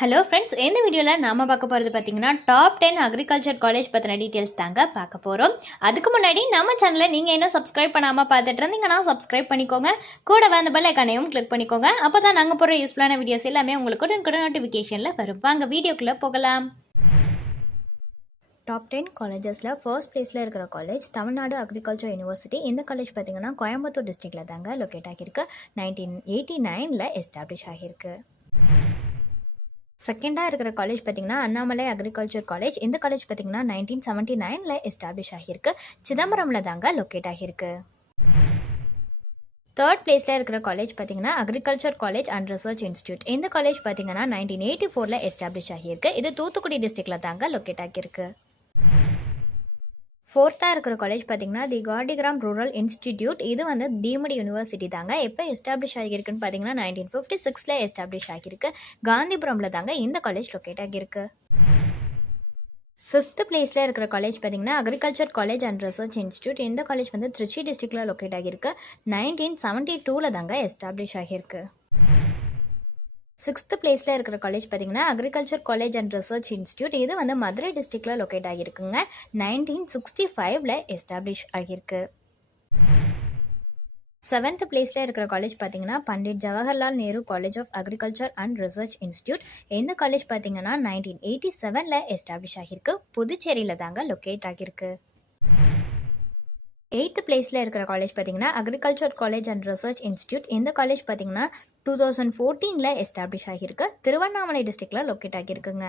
Hello friends, இந்த வீடியோவில் நாம் பார்க்க போகிறது பார்த்தீங்கன்னா டாப் 10 அக்ரிகல்ச்சர் காலேஜ் பற்றின டீட்டெயில்ஸ் தாங்க பார்க்க போகிறோம். அதுக்கு முன்னாடி நம்ம சேனலை நீங்கள் இன்னும் சப்ஸ்கிரைப் பண்ணாமல் பார்த்துட்டு இருந்தீங்கன்னா சப்ஸ்கிரைப் பண்ணிக்கோங்க. கூட அந்த பெல் ஐக்கானையும் கிளிக் பண்ணிக்கோங்க. அப்போ தான் நாங்கள் போகிற யூஸ்ஃபுல்லான வீடியோஸ் எல்லாமே உங்களுக்கு உடனுக்குடன் நோட்டிஃபிகேஷனில் வரும். வாங்க வீடியோக்குள்ளே போகலாம். டாப் 10 காலேஜஸில் ஃபர்ஸ்ட் பிளேஸில் இருக்கிற காலேஜ் தமிழ்நாடு அக்ரிகல்ச்சர் யூனிவர்சிட்டி. இந்த காலேஜ் பார்த்திங்கன்னா கோயம்புத்தூர் டிஸ்ட்ரிக்டில் தாங்க லொக்கேட் ஆகியிருக்கு. 1989 எஸ்டாப்ளிஷ் ஆகியிருக்கு. செகண்டாக இருக்கிற காலேஜ் பார்த்திங்கன்னா அண்ணாமலை அக்ரிகல்ச்சர் காலேஜ். இந்த காலேஜ் பார்த்திங்கன்னா 1979 எஸ்டாப்ளிஷ் ஆகியிருக்கு. சிதம்பரமில் தாங்க லொக்கேட் ஆகியிருக்கு. தேர்ட் பிளேஸில் இருக்கிற காலேஜ் பார்த்திங்கன்னா agriculture college and research institute. இந்த காலேஜ் பார்த்திங்கன்னா 1984 எஸ்டாப்ளிஷ் ஆகியிருக்கு. இது தூத்துக்குடி டிஸ்ட்ரிக்டில் தாங்க லொக்கேட் ஆகியிருக்கு. ஃபோர்த்தாக இருக்கிற காலேஜ் பார்த்திங்கன்னா தி கார்டிகிராம் ரூரல் இன்ஸ்டிடியூட். இது டீம்டு யூனிவர்சிட்டி தாங்க. எப்போ எஸ்டாப்ளிஷ் ஆகியிருக்குன்னு பார்த்தீங்கன்னா 1956 எஸ்டாப்ளிஷ் ஆகியிருக்கு. காந்திபுரமில் தாங்க இந்த காலேஜ் லொக்கேட் ஆகியிருக்கு. ஃபிஃப்த் பிளேஸில் இருக்கிற காலேஜ் பார்த்திங்கன்னா agriculture college and research institute. இந்த காலேஜ் திருச்சி டிஸ்ட்ரிக்டில் லொக்கேட் ஆகியிருக்கு. 1972 தாங்க எஸ்டாப்ளிஷ் ஆகியிருக்கு. சிக்ஸ்த் பிளேஸில் இருக்கிற காலேஜ் பார்த்திங்கன்னா agriculture college and research institute. இது மதுரை டிஸ்ட்ரிக்டில் லொக்கேட் ஆகியிருக்குங்க. 1965 எஸ்டாப்ளிஷ் ஆகியிருக்கு. செவன்த் பிளேஸில் இருக்கிற காலேஜ் பார்த்திங்கன்னா Pandit Jawaharlal Nehru college of agriculture and research institute. இந்த காலேஜ் பார்த்திங்கன்னா 1987 எஸ்டாப்ளிஷ் ஆகியிருக்கு. புதுச்சேரியில் தாங்க லொக்கேட் ஆகியிருக்கு. எயித்து பிளேஸில் இருக்கிற காலேஜ் பார்த்திங்கன்னா agriculture college and research institute. இந்த காலேஜ் பார்த்திங்கன்னா 2014 எஸ்டாப்ளிஷ் ஆகியிருக்கு. திருவண்ணாமலை டிஸ்ட்ரிக்டில் லொக்கேட் ஆகியிருக்குங்க.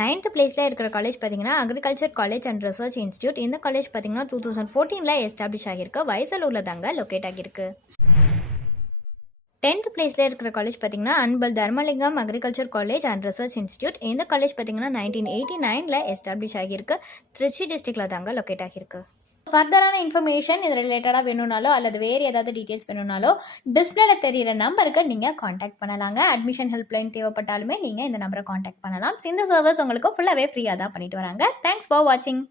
நைன்த் பிளேஸில் இருக்கிற காலேஜ் பார்த்திங்கன்னா agriculture college and research institute. இந்த காலேஜ் பார்த்திங்கன்னா 2014 எஸ்டாப்ளிஷ் ஆகியிருக்கு. வயசலூரில் தாங்க லொக்கேட் ஆகியிருக்கு. 10th பிளேஸில் இருக்கிற காலேஜ் பார்த்திங்கன்னா Anbil Dharmalingam agriculture college and research institute. இந்த காலேஜ் பார்த்திங்கன்னா 1989 எஸ்டாப்ளிஷ் ஆகியிருக்கு. திருச்சி டிஸ்ட்ரிக்டில் தாங்க லொக்கேட் ஆகியிருக்கு. ஃபர்தரான இன்ஃபர்மேஷன் இது ரிலேட்டடாக வேணும்னாலோ அல்லது வேறு ஏதாவது டீட்டெயில்ஸ் வேணும்னாலோ டிஸ்பிளேல தெரியிற நம்பருக்கு நீங்கள் காண்டாக்ட் பண்ணலாங்க. அட்மிஷன் ஹெல்ப்லைன் தேவைப்பட்டாலுமே நீங்கள் இந்த நம்பரை காண்டாக்ட் பண்ணலாம். இந்த சர்வீஸ் உங்களுக்கு ஃபுல்லாகவே ஃப்ரீயாக தான் பண்ணிட்டு வராங்க. தேங்க்ஸ் ஃபார் வாட்சிங்.